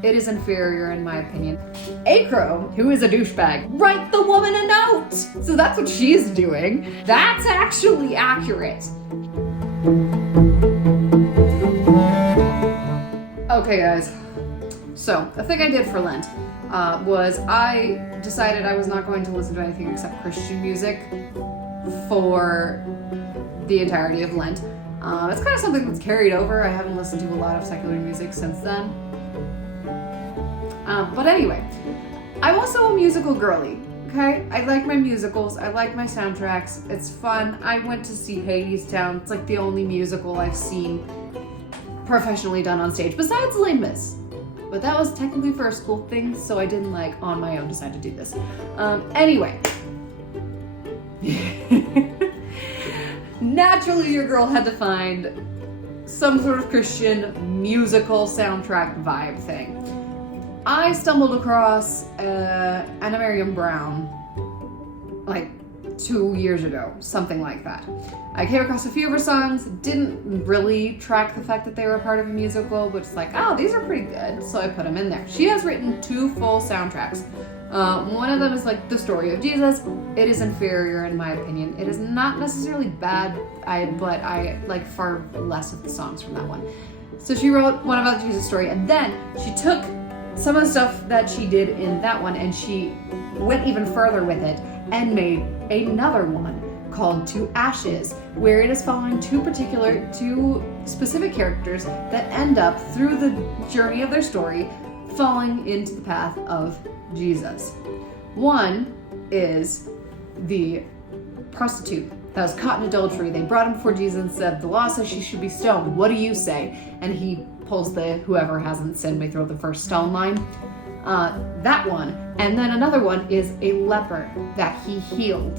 It is inferior in my opinion. Acro, who is a douchebag, write the woman a note! So that's what she's doing. That's actually accurate. Okay guys, so the thing I did for Lent was I decided I was not going to listen to anything except Christian music for the entirety of Lent. It's kind of something that's carried over. I haven't listened to a lot of secular music since then. But anyway, I'm also a musical girly, okay? I like my musicals, I like my soundtracks, it's fun. I went to see Hadestown. It's like the only musical I've seen professionally done on stage, besides Les Mis. But that was technically for a school thing, so I didn't on my own decide to do this. Anyway. Naturally, your girl had to find some sort of Christian musical soundtrack vibe thing. I stumbled across Anna Miriam Brown like 2 years ago, something like that. I came across a few of her songs, didn't really track the fact that they were a part of a musical, but it's like, oh, these are pretty good, so I put them in there. She has written 2 full soundtracks. One of them is like the story of Jesus. It is inferior in my opinion. It is not necessarily bad, but I like far less of the songs from that one. So she wrote one about Jesus' story, and then she took some of the stuff that she did in that one and she went even further with it and made another one called To Ashes, where it is following 2 specific characters that end up through the journey of their story falling into the path of Jesus. One is the prostitute that was caught in adultery. They brought him before Jesus and said, the law says she should be stoned. What do you say? And he pulls the whoever hasn't sinned may throw the first stone line. That one. And then another one is a leper that he healed.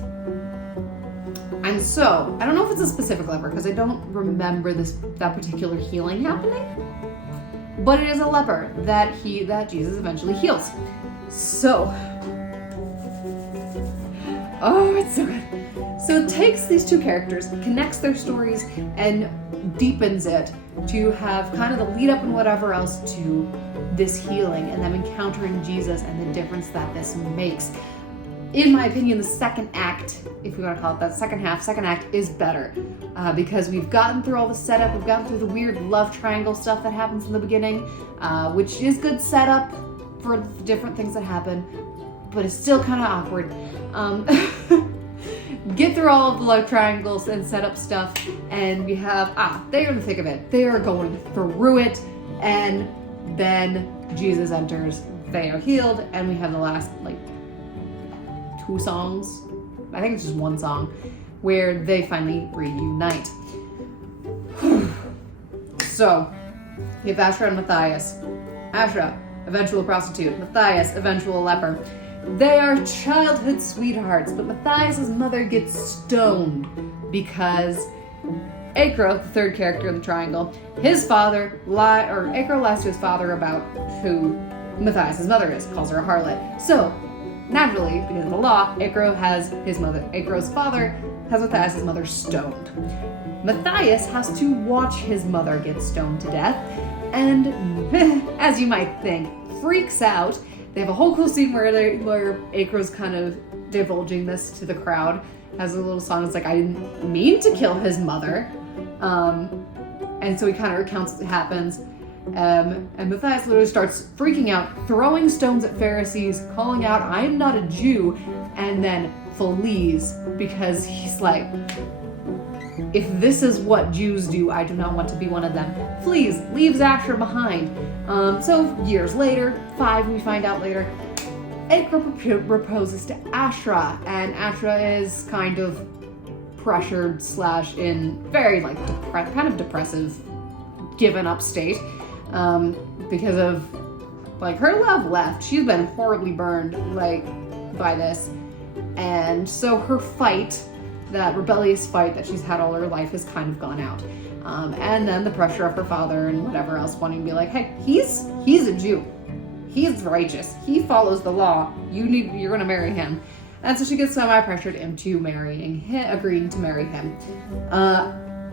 And so, I don't know if it's a specific leper because I don't remember that particular healing happening. But it is a leper that Jesus eventually heals. So, oh, it's so good. So it takes these 2 characters, connects their stories, and deepens it to have kind of the lead up and whatever else to this healing and them encountering Jesus and the difference that this makes. In my opinion, the second act, if we want to call it that, second act is better because we've gotten through all the setup, we've gotten through the weird love triangle stuff that happens in the beginning, which is good setup for the different things that happen, but it's still kind of awkward. Get through all of the love triangles and setup stuff, and we have, they're in the thick of it. They are going through it, and then Jesus enters, they are healed, and we have the last, 2 songs, I think it's just 1 song, where they finally reunite. So, you have Asher and Matthias. Asher, eventual prostitute. Matthias, eventual leper. They are childhood sweethearts, but Matthias' mother gets stoned because Acro, the 3rd character in the triangle, his father, Acro lies to his father about who Matthias' mother is, calls her a harlot. So, naturally, because of the law, Acro's father has Matthias' mother stoned. Matthias has to watch his mother get stoned to death, and as you might think, freaks out. They have a whole cool scene where Acro's kind of divulging this to the crowd. Has a little song that's like, I didn't mean to kill his mother. And so he kind of recounts what happens. And Matthias literally starts freaking out, throwing stones at Pharisees, calling out, I am not a Jew, and then flees because he's like, if this is what Jews do, I do not want to be one of them. Flees, leaves Asher behind. So years later, 5 we find out later, Acro proposes to Ashra, and Ashra is kind of pressured / in very kind of depressive, given up state, because of her love left. She's been horribly burned by this, and so her fight, that rebellious fight that she's had all her life, has kind of gone out. And then the pressure of her father and whatever else wanting to be like, hey, he's a Jew. He's righteous. He follows the law. You're gonna marry him. And so she gets semi-pressured into agreeing to marry him.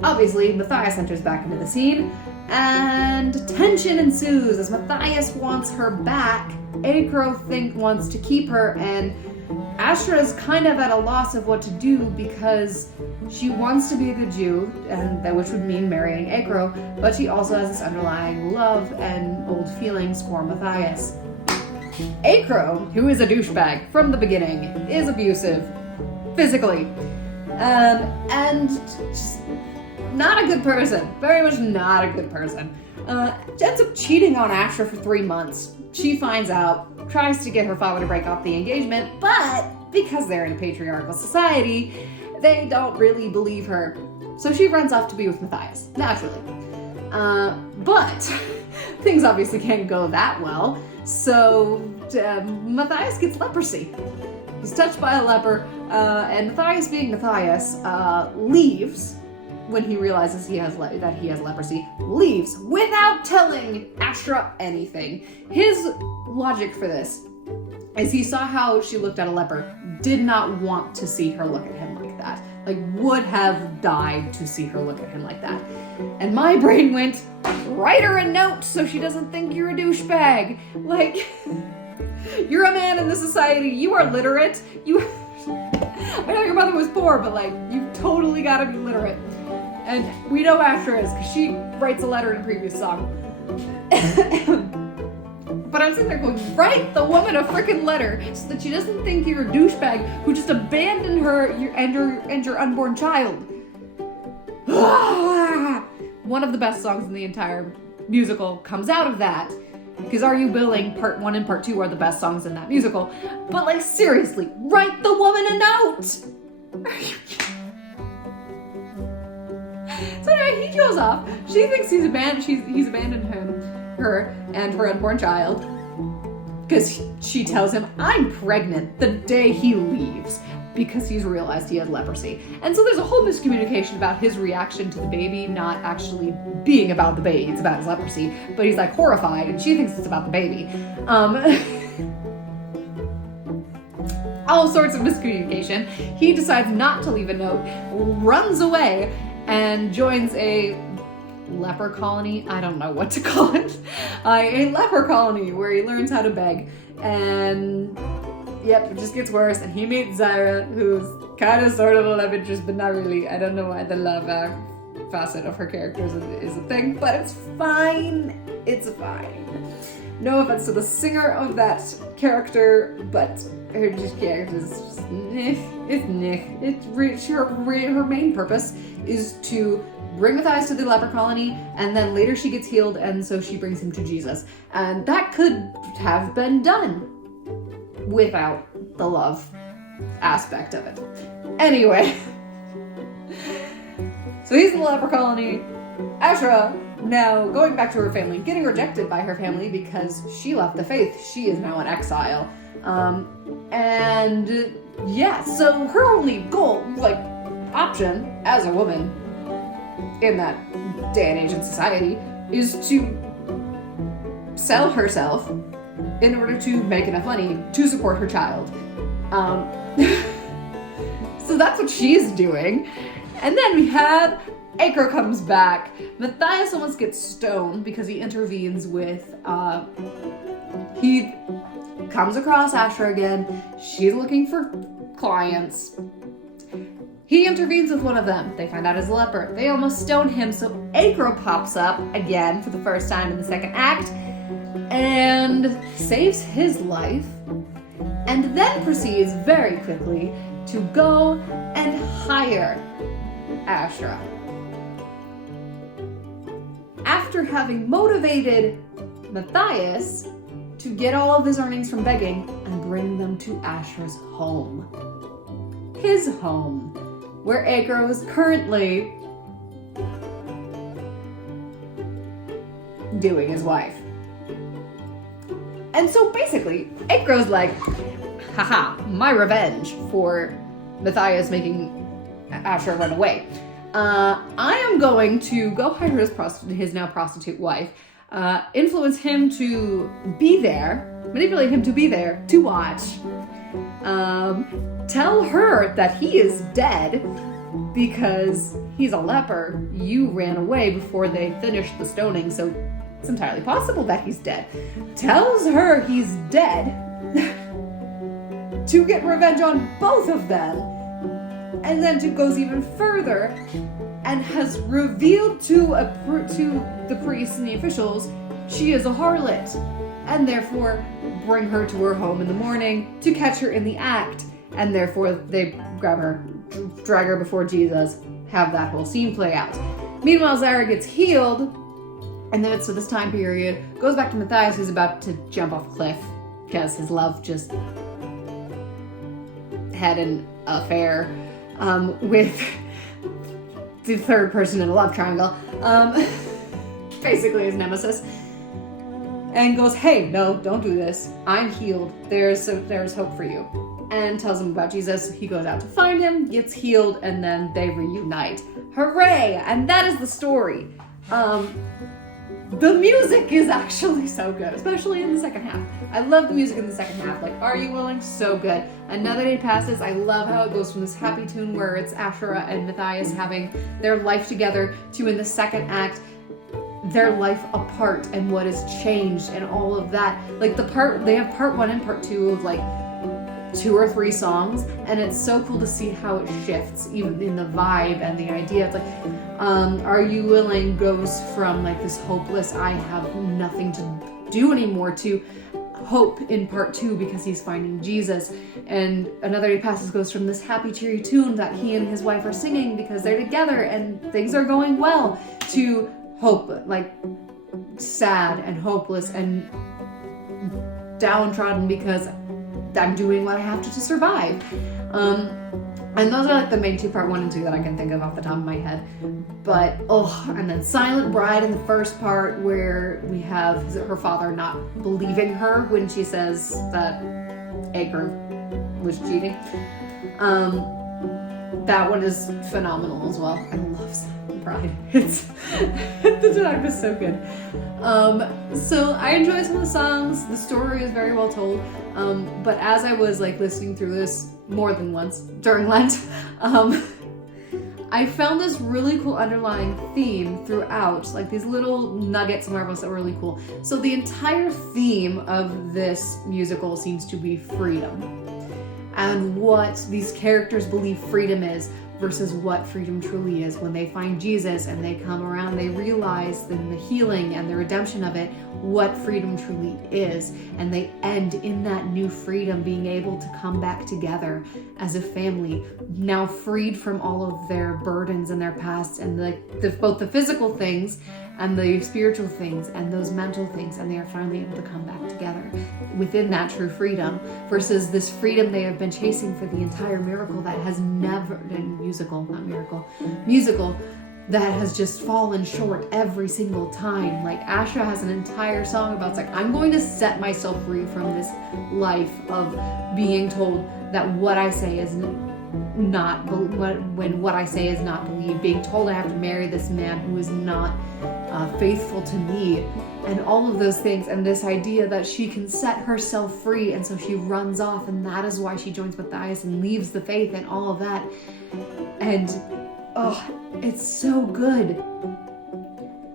Obviously, Matthias enters back into the scene, and tension ensues as Matthias wants her back. Acro wants to keep her, and Astra is kind of at a loss of what to do because she wants to be a good Jew, and that which would mean marrying Acro, but she also has this underlying love and old feelings for Matthias. Acro, who is a douchebag from the beginning, is abusive physically, and just not a good person. Very much not a good person. Ends up cheating on Astra for 3 months. She finds out, tries to get her father to break off the engagement, but because they're in a patriarchal society, they don't really believe her. So she runs off to be with Matthias, naturally. But things obviously can't go that well, so Matthias gets leprosy. He's touched by a leper, and Matthias, being Matthias, leaves when he realizes that he has leprosy, leaves without telling Astra anything. His logic for this is he saw how she looked at a leper, did not want to see her look at him like that. Like, would have died to see her look at him like that. And my brain went, write her a note so she doesn't think you're a douchebag. Like, you're a man in this society, you are literate, I know your mother was poor, but like, you totally gotta be literate. And we know Astra is, because she writes a letter in a previous song. But I'm sitting there going, write the woman a freaking letter so that she doesn't think you're a douchebag who just abandoned her and your unborn child. One of the best songs in the entire musical comes out of that. Because Are You Willing, Part 1 and Part 2 are the best songs in that musical. But like, seriously, write the woman a note! So anyway, he goes off. She thinks he's abandoned her and her unborn child, because she tells him, I'm pregnant, the day he leaves, because he's realized he has leprosy. And so there's a whole miscommunication about his reaction to the baby not actually being about the baby, it's about his leprosy, but he's like horrified, and she thinks it's about the baby. All sorts of miscommunication. He decides not to leave a note, runs away, and joins a leper colony. I don't know what to call it. A leper colony where he learns how to beg. And yep, it just gets worse. And he meets Zyra, who's kind of sort of a love interest, but not really. I don't know why the love facet of her character is a thing, but it's fine. It's fine. No offense to the singer of that character, but her character is just her main purpose is to bring Matthias to the leper colony, and then later she gets healed, and so she brings him to Jesus. And that could have been done without the love aspect of it. Anyway, so he's in the leper colony. Astra, now going back to her family, getting rejected by her family because she left the faith. She is now in exile. And yeah, so her only goal, like, option as a woman in that day and age in society is to sell herself in order to make enough money to support her child. So that's what she's doing. And then we have Acro comes back. Matthias almost gets stoned because he intervenes with, he comes across Astra again. She's looking for clients. He intervenes with one of them. They find out he's a leper. They almost stone him, so Acro pops up again for the first time in the second act and saves his life, and then proceeds very quickly to go and hire Astra. After having motivated Matthias to get all of his earnings from begging and bring them to Astra's home. His home, where Acro is currently doing his wife. And so basically, Acro's like, haha, my revenge for Matthias making Astra run away. I am going to go hire his now prostitute wife, influence him to be there, manipulate him to be there to watch, tell her that he is dead, because he's a leper. You ran away before they finished the stoning, so it's entirely possible that he's dead. Tells her he's dead to get revenge on both of them, and then goes even further and has revealed to the priests and the officials she is a harlot, and therefore bring her to her home in the morning to catch her in the act, and therefore they grab her, drag her before Jesus, have that whole scene play out. Meanwhile, Zara gets healed in the midst of this time period, goes back to Matthias, who's about to jump off a cliff because his love just had an affair with the third person in a love triangle, basically his nemesis, and goes, hey, no, don't do this. I'm healed. There's hope for you. And tells him about Jesus. He goes out to find him, gets healed, and then they reunite. Hooray! And that is the story. The music is actually so good, especially in the second half. I love the music in the second half. Like, Are You Willing? So good. Another Day Passes. I love how it goes from this happy tune where it's Asherah and Matthias having their life together to, in the second act, their life apart and what has changed and all of that. Like they have part 1 and part 2 of like 2 or 3 songs, and it's so cool to see how it shifts even in the vibe and the idea. It's like Are You Willing goes from like this hopeless, I have nothing to do anymore, to hope in part 2 because he's finding Jesus. And Another Day Passes goes from this happy cheery tune that he and his wife are singing because they're together and things are going well, to hope, like sad and hopeless and downtrodden because I'm doing what I have to survive. And those are like the main 2, part 1 and 2, that I can think of off the top of my head. But and then Silent Bride in the first part, where we have her father not believing her when she says that Acre was cheating. That one is phenomenal as well. I love Silent Bride. It's the time is so good. So I enjoy some of the songs. The story is very well told. But as I was like listening through this more than once during Lent, I found this really cool underlying theme throughout, like these little nuggets and marbles that were really cool. So the entire theme of this musical seems to be freedom, and what these characters believe freedom is versus what freedom truly is. When they find Jesus and they come around, they realize in the healing and the redemption of it what freedom truly is, and they end in that new freedom, being able to come back together as a family, now freed from all of their burdens and their past, and both the physical things and the spiritual things and those mental things, and they are finally able to come back together within that true freedom, versus this freedom they have been chasing for the entire miracle that has never been musical that has just fallen short every single time. Like Asha has an entire song about, it's like, I'm going to set myself free from this life of being told that what I say is not when what I say is not believed, being told I have to marry this man who is not faithful to me, and all of those things, and this idea that she can set herself free, and so she runs off, and that is why she joins Matthias and leaves the faith and all of that. And it's so good.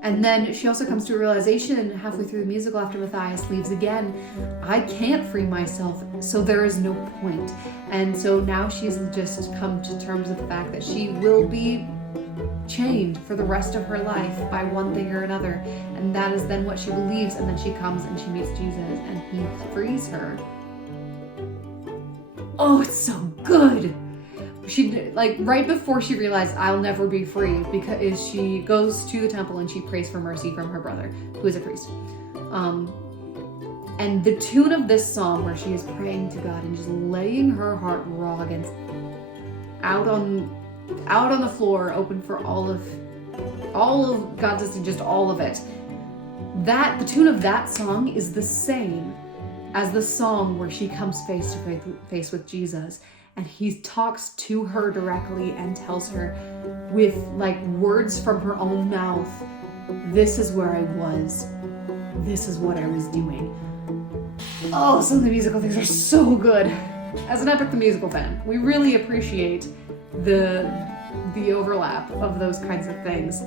And then she also comes to a realization halfway through the musical, after Matthias leaves again, I can't free myself, so there is no point. And so now she's just come to terms with the fact that she will be chained for the rest of her life by one thing or another. And that is then what she believes. And then she comes and she meets Jesus and he frees her. Oh, it's so good. She, like, right before she realized I'll never be free, because she goes to the temple and she prays for mercy from her brother, who is a priest. And the tune of this song, where she is praying to God and just laying her heart raw against, out on the floor, open for all of God's existence, just all of it. The tune of that song is the same as the song where she comes face to face with Jesus, and he talks to her directly and tells her with like words from her own mouth, this is where I was, this is what I was doing. Oh, some of the musical things are so good. As an Epic the Musical fan, we really appreciate the the overlap of those kinds of things.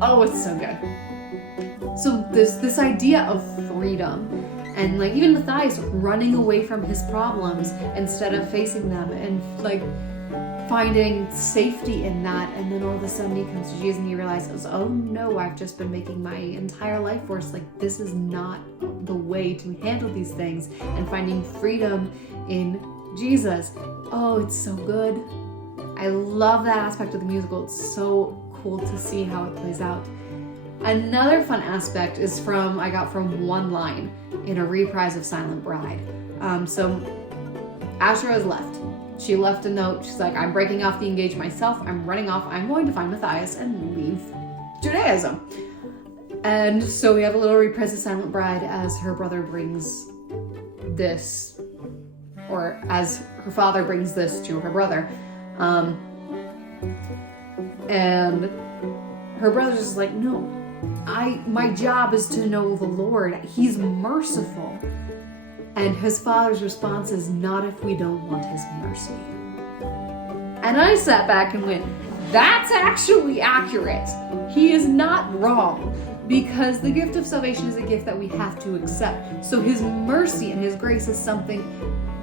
Oh, it's so good. So this idea of freedom, and like even Matthias running away from his problems instead of facing them, and like finding safety in that, and then all of a sudden he comes to Jesus and he realizes, oh no, I've just been making my entire life worse. Like, this is not the way to handle these things, and finding freedom in Jesus. Oh, it's so good. I love that aspect of the musical. It's so cool to see how it plays out. Another fun aspect is I got from one line in a reprise of Silent Bride. So Asherah has left. She left a note. She's like, I'm breaking off the engagement myself. I'm running off. I'm going to find Matthias and leave Judaism. And so we have a little reprise of Silent Bride as her brother brings this, or as her father brings this to her brother. And her brother's just like, no, my job is to know the Lord. He's merciful. And his father's response is, not if we don't want his mercy. And I sat back and went, that's actually accurate. He is not wrong, because the gift of salvation is a gift that we have to accept. So his mercy and his grace is something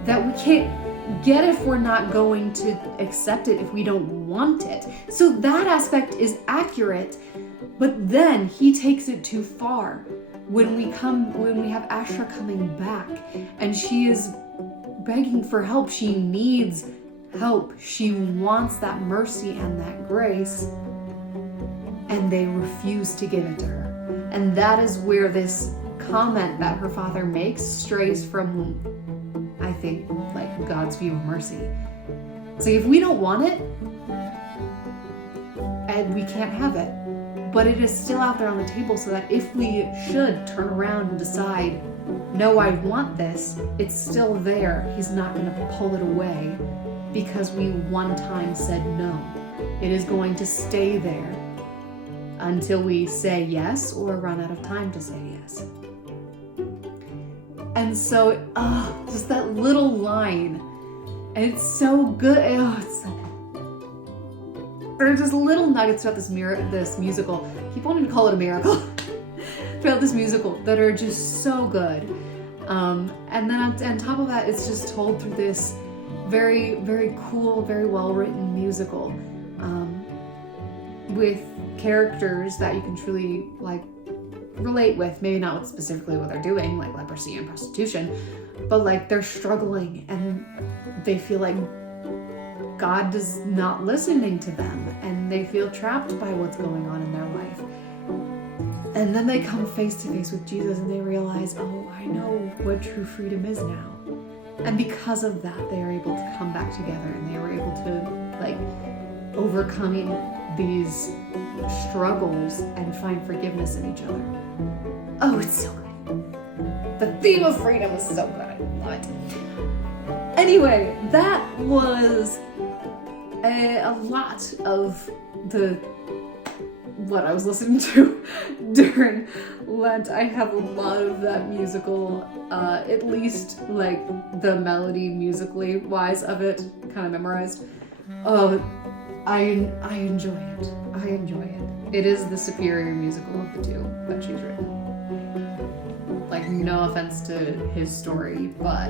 that we can't get if we're not going to accept it, if we don't want it. So that aspect is accurate, but then he takes it too far. When we have Asherah coming back and she is begging for help, she needs help, she wants that mercy and that grace, and they refuse to give it to her. And that is where this comment that her father makes strays from, I think, like God's view of mercy. So if we don't want it, and we can't have it, but it is still out there on the table, so that if we should turn around and decide, no, I want this, it's still there. He's not going to pull it away because we one time said no. It is going to stay there until we say yes or run out of time to say yes. And so, just that little line, and it's so good. It's so good. There are just little nuggets throughout this musical. I keep wanting to call it a miracle. Throughout this musical that are just so good. And then on top of that, it's just told through this very, very cool, very well-written musical with characters that you can truly like relate with. Maybe not specifically what they're doing, like leprosy and prostitution, but like they're struggling and they feel like God is not listening to them, and they feel trapped by what's going on in their life. And then they come face to face with Jesus and they realize, oh, I know what true freedom is now. And because of that, they are able to come back together, and they were able to like overcoming these struggles and find forgiveness in each other. Oh, it's so good. The theme of freedom is so good. I love it. Anyway, that was a lot of what I was listening to during Lent. I have a lot of that musical, at least like the melody musically wise of it kind of memorized. I enjoy it. I enjoy it. It is the superior musical of the two that she's written. Like, no offense to his story, but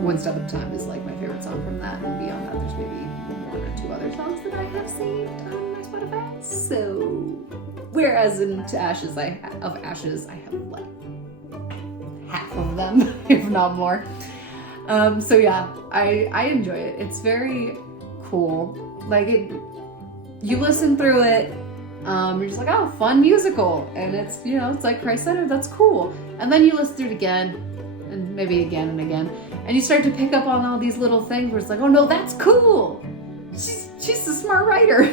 One Step at a Time is like my favorite song from that, and beyond that there's maybe one or two other songs that I have saved on my Spotify. So, whereas in Ashes I have like half of them, if not more. So yeah, I enjoy it. It's very cool. Like you listen through it, you're just like, oh, fun musical, and it's, you know, it's like Christ-centered. That's cool. And then you listen through it again, and maybe again and again, and you start to pick up on all these little things where it's like, oh no, that's cool. She's a smart writer.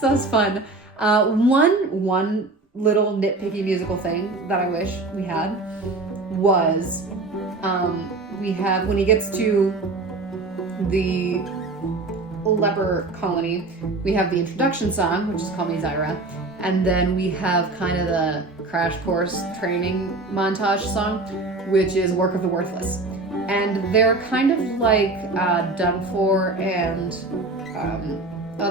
So that's fun. One little nitpicky musical thing that I wish we had was when he gets to the leper colony, we have the introduction song, which is Call Me Zyra, and then we have kind of the crash course training montage song, which is Work of the Worthless. And they're kind of like Done For and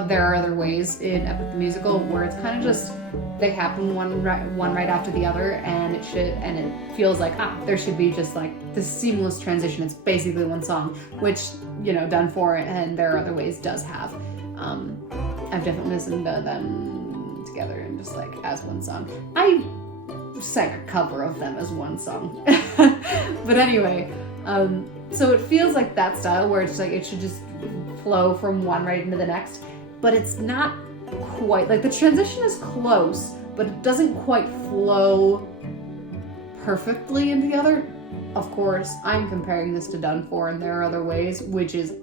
There Are Other Ways in Epic the Musical, where it's kind of just they happen one right after the other, and it feels like there should be just like this seamless transition. It's basically one song, which Done For and There Are Other Ways does have. I've definitely listened to them together and just like as one song. I sang a cover of them as one song, but anyway. So it feels like that style where it's like it should just flow from one right into the next, but it's not quite like the transition is close, but it doesn't quite flow perfectly into the other. Of course, I'm comparing this to Done For and There Are Other Ways, which is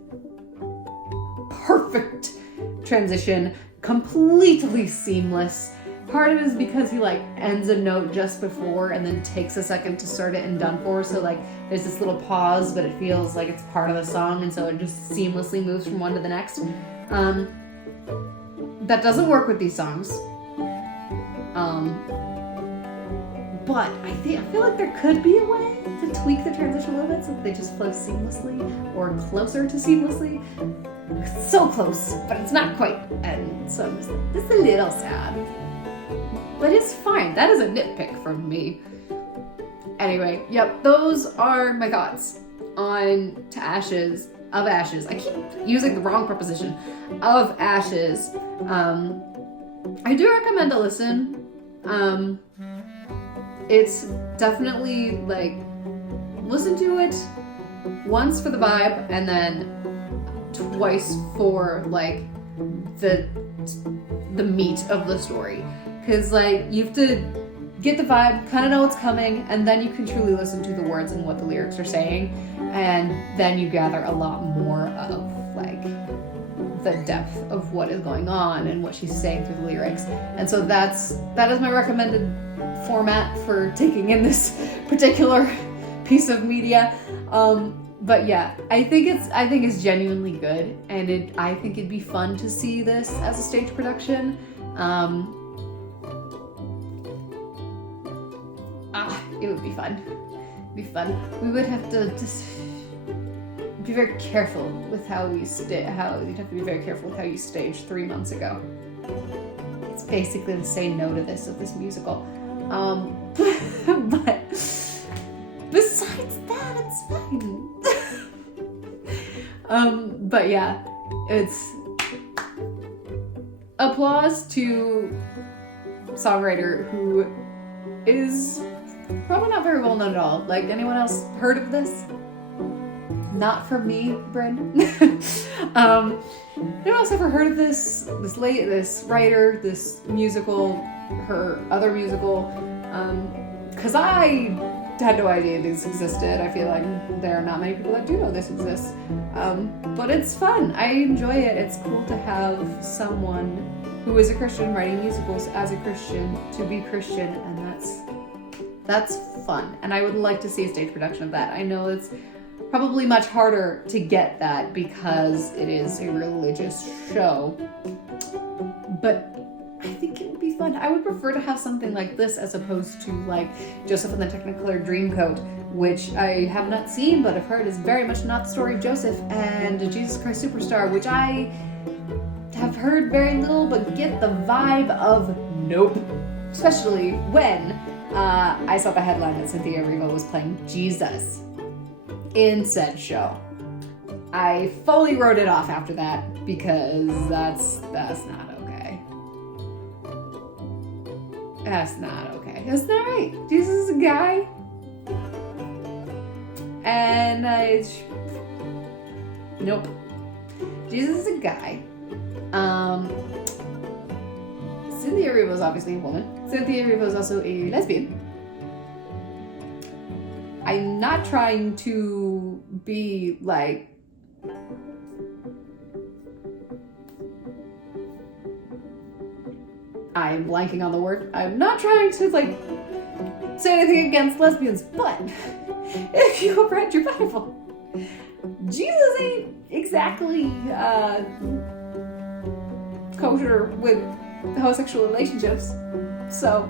perfect transition, completely seamless. Part of it is because he like ends a note just before and then takes a second to start it in Done For, so like there's this little pause, but it feels like it's part of the song, and so it just seamlessly moves from one to the next. That doesn't work with these songs. But I feel like there could be a way to tweak the transition a little bit so that they just flow seamlessly or closer to seamlessly. It's so close, but it's not quite. And so I'm just like, it's a little sad. But it's fine. That is a nitpick from me. Anyway, yep, those are my thoughts on To Ashes, of Ashes. I keep using the wrong preposition. Of Ashes. I do recommend a listen. It's definitely like, listen to it once for the vibe and then twice for like the meat of the story. Because like you have to get the vibe, kind of know what's coming, and then you can truly listen to the words and what the lyrics are saying, and then you gather a lot more of like the depth of what is going on and what she's saying through the lyrics. And so that is my recommended format for taking in this particular piece of media. But yeah, I think it's genuinely good, and I think it'd be fun to see this as a stage production. It would be fun. It'd be fun. We would have to just be very careful with how you'd have to be very careful with how you staged 3 months ago. It's basically the say no to this of this musical. But besides that, it's fine. But yeah, it's applause to songwriter who is probably not very well known at all. Like, anyone else heard of this? Not from me, Bryn. Anyone else ever heard of this writer, this musical, her other musical? Because I had no idea this existed. I feel like there are not many people that do know this exists. But it's fun. I enjoy it. It's cool to have someone who is a Christian writing musicals as a Christian to be Christian, and that's fun. And I would like to see a stage production of that. I know it's probably much harder to get that because it is a religious show, but I think it would be fun. I would prefer to have something like this as opposed to like Joseph and the Technicolor Dreamcoat, which I have not seen but have heard is very much not the story of Joseph, and Jesus Christ Superstar, which I have heard very little but get the vibe of nope. Especially when I saw the headline that Cynthia Erivo was playing Jesus in said show. I fully wrote it off after that because that's not okay. That's not okay. That's not right. Jesus is a guy. And nope. Jesus is a guy. Cynthia Erivo is obviously a woman. Cynthia Erivo is also a lesbian. I'm not trying to be like I'm blanking on the word. I'm not trying to like say anything against lesbians, but if you have read your Bible, Jesus ain't exactly kosher with homosexual relationships. So,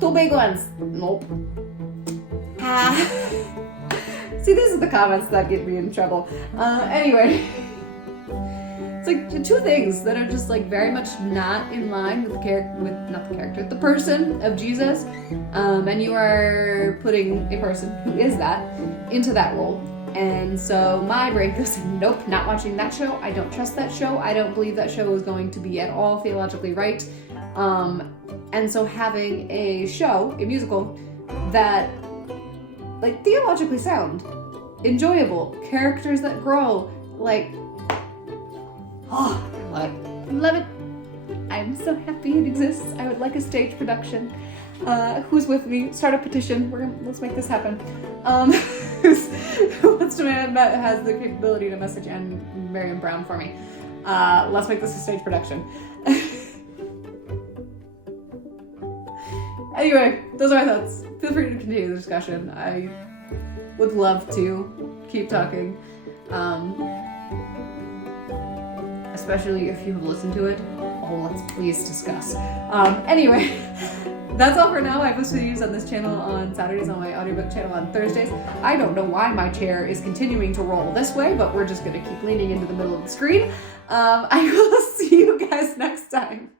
two big ones. Nope. See, these are the comments that get me in trouble. Anyway. It's like two things that are just like very much not in line with the person of Jesus, and you are putting a person who is that into that role. And so my brain goes, nope, not watching that show. I don't trust that show. I don't believe that show is going to be at all theologically right. And so having a show, a musical, that like theologically sound, enjoyable, characters that grow, like, oh, love it. I'm so happy it exists. I would like a stage production. Who's with me? Start a petition. Let's make this happen. Who wants to has the capability to message Anne Marion Brown for me? Let's make this a stage production. Anyway, those are my thoughts. Feel free to continue the discussion. I would love to keep talking. Especially if you have listened to it. Oh, let's please discuss. Anyway, that's all for now. I post videos on this channel on Saturdays, on my audiobook channel on Thursdays. I don't know why my chair is continuing to roll this way, but we're just gonna keep leaning into the middle of the screen. I will see you guys next time.